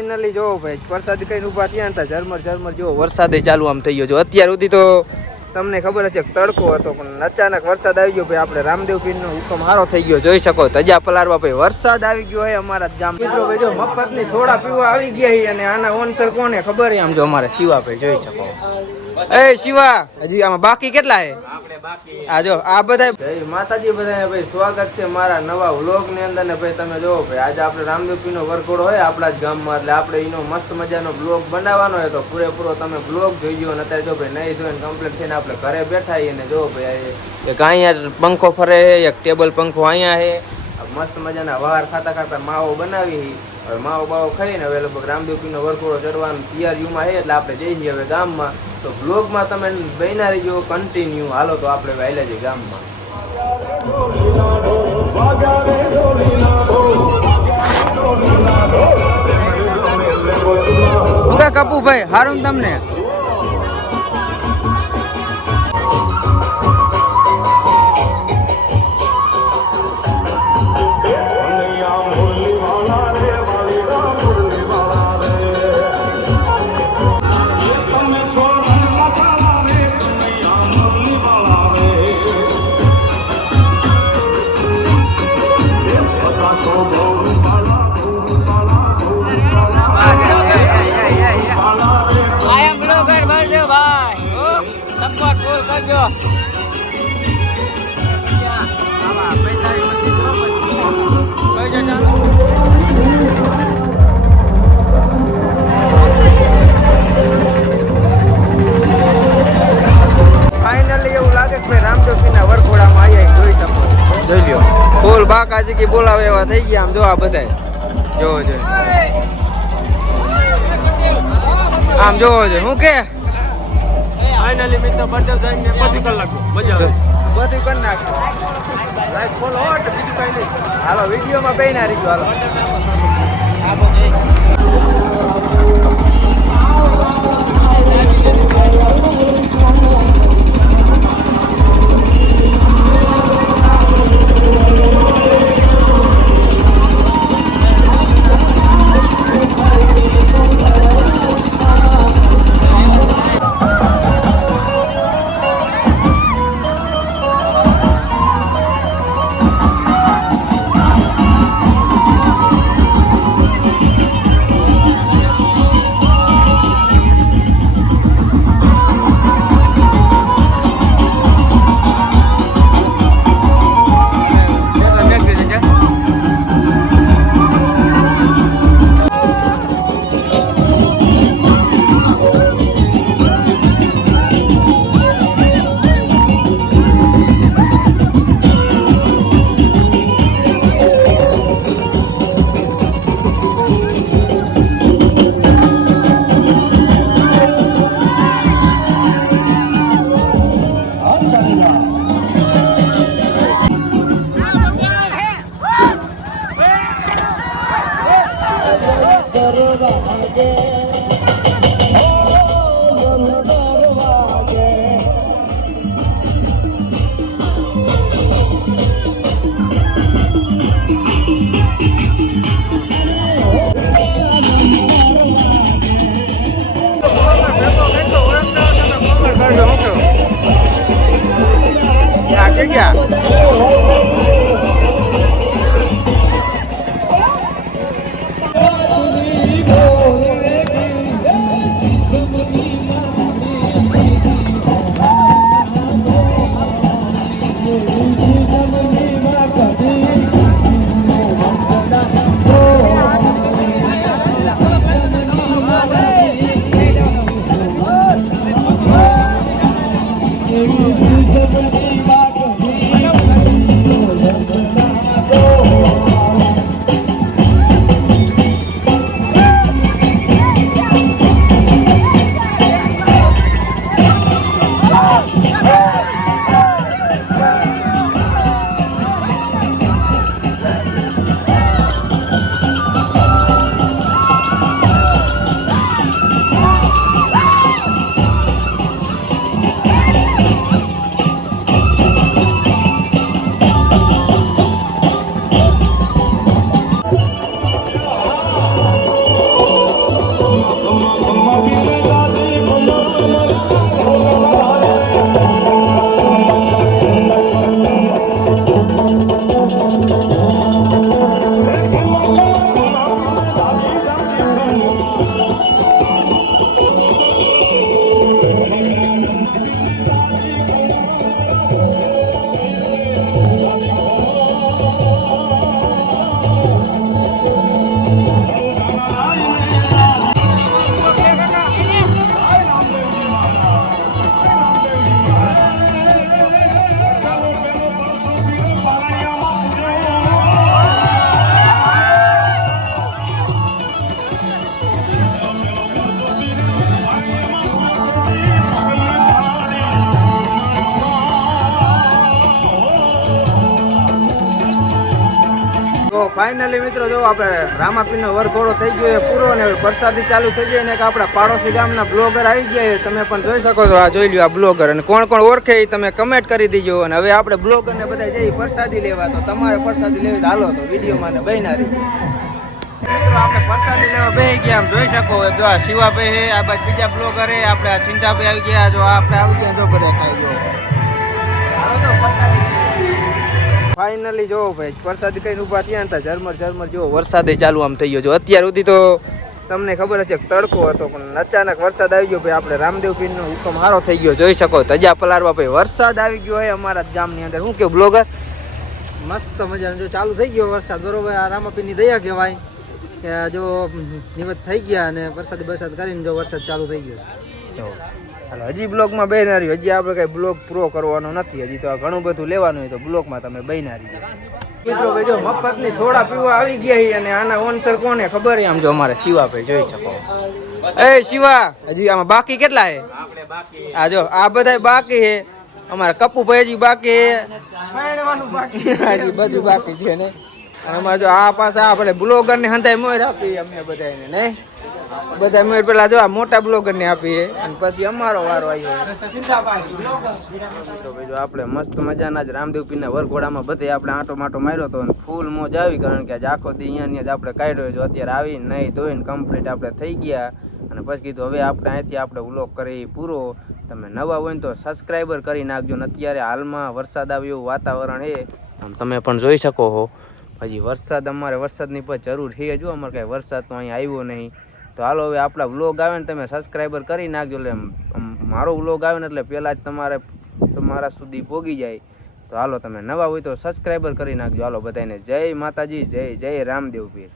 Finally જો ભાઈ વરસાદ કઈ ઉભા થયા હતા ઝરમર ઝરમર જો વરસાદ ચાલુ આમ થઈ ગયો જો અત્યાર સુધી તો તમને ખબર હશે તડકો હતો પણ અચાનક વરસાદ આવી ગયો ભાઈ આપણે રામદેવ પીર નો હુકમ હારો થઈ ગયો જોઈ શકો ધજા પલારવા ભાઈ વરસાદ આવી ગયો હે અમારા ગામ મિત્રો ભાઈ જો મફત ની સોડા પીવા આવી ગયા અને આના ઓનસર કોને ખબર હે આમ જો અમારે શિવા ભાઈ જોઈ શકો એ શિવા હજી આમાં બાકી કેટલા હે આ જો આ બધા જય માતાજી બધા ભાઈ સ્વાગત છે મારા નવા વ્લોગ ની અંદર ને ભાઈ તમે જો ભાઈ આજે આપણે રામદેવપીર નો વરઘોડો હોય આપણા જ ગામમાં એટલે આપણે એનો મસ્ત મજાનો બ્લોગ બનાવવાનો હોય તો પૂરેપૂરો તમે બ્લોગ જોઈજો અને અત્યારે જો ભાઈ નહીં જોઈને કમ્પ્લીટ થઈને આપણે ઘરે બેઠા અને જો ભાઈ એક અહીંયા પંખો ફરે એક ટેબલ પંખો અહીંયા છે મસ્ત મજાના વાર ખાતા ખાતા માવો બનાવી હવે માવો બાવો ખાઈને હવે લગભગ રામદેવપીર નો વરઘોડો ચડવાનું તૈયારીમાં છે એટલે આપણે જઈ જઈએ હવે ગામમાં તો બ્લોગમાં તમે બન્યા રહીજો કન્ટિન્યુ હાલો તો આપણે વહેલા જઈએ ગામમાં હું કપુ ભાઈ હારું તમને ફાઇનલી એવું લાગે કે રામદેવપીરના વરઘોડામાં આવ્યા જોઈ શકો જોઈ લ્યો ફૂલ બાકાજી કી બોલાવે એવા થઈ ગયા આમ જો આ બધા જોવો છે આમ જોવો છે હું કે ફાઇનલી મિત્રો બર્થડે જઈને બધું કરી નાખો મજા આવે બધું કરી નાખો લાઈક ફોલો હોટ બીજું કઈ નહીં હાલો વિડીયોમાં બેના રહીજો હાલો તો ફાઇનલી મિત્રો જો આપણે રામાપીરનો વરઘોડો થઈ ગયો એ પૂરો ને વરસાદી ચાલુ થઈ ગઈ ને કે આપણા પાડોશી ગામના બ્લોગર આવી ગયા છે. તમે પણ જોઈ શકો છો. આ જોઈ લ્યો આ બ્લોગર, અને કોણ કોણ ઓળખે એ તમે કમેન્ટ કરી દીજો. અને હવે આપણે બ્લોગર ને બધા જઈ પ્રસાદી લેવા, તો તમારે પ્રસાદી લેવી તો હાલો તો વિડીયોમાં ને બહેના રહી મિત્રો આપણે પ્રસાદી લેવા બેસી ગયા. આમ જોઈ શકો જો આ શિવાભાઈ છે, આ બાજુ બીજા બ્લોગર છે, આપણે આ ચિંતાભાઈ આવી ગયા, જો આપણે આવી ગયા, જો બધા ખાઈ ગયો. હાલો તો પ્રસાદી ફાઇનલી જો ભાઈ વરસાદી કઈ ઉભા થયા હતા, ઝરમર ઝરમર જો વરસાદ ચાલુ આમ થઈ ગયો. જો અત્યાર સુધી તો તમને ખબર હશે તડકો હતો, પણ અચાનક વરસાદ આવી ગયો ભાઈ. આપણે રામદેવ પીરનો હુકમ હારો થઈ ગયો. જોઈ શકો ધજા પલારવા ભાઈ વરસાદ આવી ગયો હોય અમારા ગામની અંદર. શું કેવું બ્લોગર? મસ્ત મજા જો ચાલુ થઈ ગયો વરસાદ, બરોબર. આ રામાપીરની દયા કહેવાય કે જો નિવત થઈ ગયા અને વરસાદ કરીને જો વરસાદ ચાલુ થઈ ગયો. હાલો હજી બ્લોગમાં બેના રહ્યો. હજી આપણે કઈ બ્લોગ પૂરો કરવાનો નથી. હજી તો ઘણું બધું લેવાનું હોય તો બ્લોગમાં તમે બેના રહીજો. મિત્રો ભાઈ જો મફતની સોડા પીવા આવી ગયા છે, અને આના ઓનસર કોને ખબર? આમ જો અમારે શિવાભાઈ જોઈ શકો. એ શિવા, હજી આમાં બાકી કેટલા છે? આ જો આ બધા બાકી છે. અમારા કપુભાઈ હજી બાકી છે, હજી બધું બાકી છે ને. અને અમારે જો આ પાસે આપણે બ્લોગર ને હંધાઈ મોર આપી અમને બધાને નહીં બધા મેં પેલા જો આ મોટા બ્લોગર ને આપીએ, અને પછી અમારો વારો આવ્યો. તો ભાઈ જો આપણે મસ્ત મજાના જ રામદેવ પીરના વરઘોડામાં બધે આપણે આંટો માટો માર્યો હતો, અને ફૂલ મોજ આવી. કારણ કે આજે આખો દી અહીંયા જ આપણે કાઢ્યો. જો અત્યારે આવીને નહીં ધોઈને કમ્પ્લીટ આપણે થઈ ગયા. અને પછી કીધું હવે આપણે અહીંથી આપણે વ્લોગ કરી પૂરો. તમે નવા હોય ને તો સબસ્ક્રાઈબર કરી નાખજો. ને અત્યારે હાલમાં વરસાદ આવ્યો એવું વાતાવરણ છે, આમ તમે પણ જોઈ શકો છો. હજી વરસાદ અમારે વરસાદની પર જરૂર છે. જો અમારે કાંઈ વરસાદ તો અહીંયા આવ્યો નહીં. તો હાલો હવે આપણા વ્લોગ આવે ને તમે સબસ્ક્રાઈબર કરી નાખજો. એટલે મારો વ્લોગ આવે ને એટલે પહેલાં જ તમારા સુધી પહોંચી જાય. તો હાલો તમે નવા હોય તો સબસ્ક્રાઈબર કરી નાખજો. હાલો બધાને જય માતાજી, જય જય રામદેવ પીર.